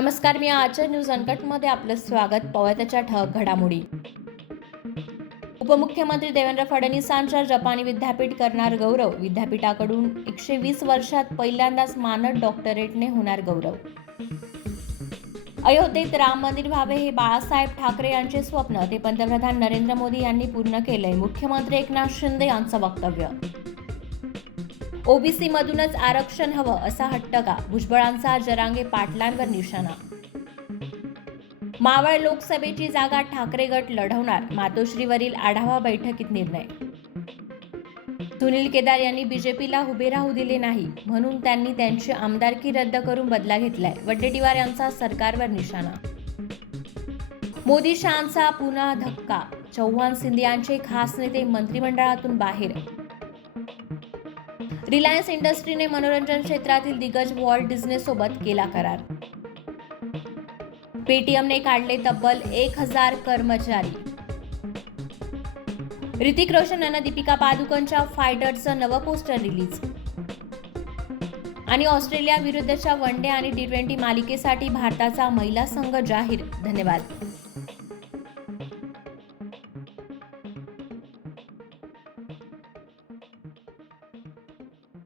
नमस्कार, मी आजच्या न्यूज अनकटमध्ये आपलं स्वागत. पाहूया त्याच्या ठळक घडामोडी. उपमुख्यमंत्री देवेंद्र फडणवीसांच्या जपानी विद्यापीठ करणार गौरव. विद्यापीठाकडून 120 वर्षात पहिल्यांदाच मानद डॉक्टरेटने होणार गौरव. अयोध्येत राम मंदिर व्हावे हे बाळासाहेब ठाकरे यांचे स्वप्न, ते पंतप्रधान नरेंद्र मोदी यांनी पूर्ण केलंय. मुख्यमंत्री एकनाथ शिंदे यांचं वक्तव्य. ओबीसी मधूनच आरक्षण हवं असा हट्ट का? भुजबळांचा जरांगे पाटलांवर निशाणा. मावळ लोकसभेची जागा ठाकरे गट लढवणार, मातोश्रीवरील आढावा बैठकीत निर्णय. सुनील केदार यांनी बीजेपीला उभे राहू दिले नाही, म्हणून त्यांनी त्यांची आमदारकी रद्द करून बदला घेतलाय. वडेट्टीवार यांचा सरकारवर निशाणा. मोदी शहांचा पुन्हा धक्का, चव्हाण शिंदे यांचे खास नेते मंत्रिमंडळातून बाहेर. रिलायन्स इंडस्ट्रीने मनोरंजन क्षेत्रातील दिग्गज वॉल्ट डिझनी सोबत केला करार. पेटीएमने काढले तब्बल 1000 कर्मचारी. ऋतिक रोशन आणि दीपिका पादुकोणच्या फायटरचं नवं पोस्टर रिलीज. आणि ऑस्ट्रेलिया विरुद्धच्या वन डे आणि T20 मालिकेसाठी भारताचा महिला संघ जाहीर. धन्यवाद.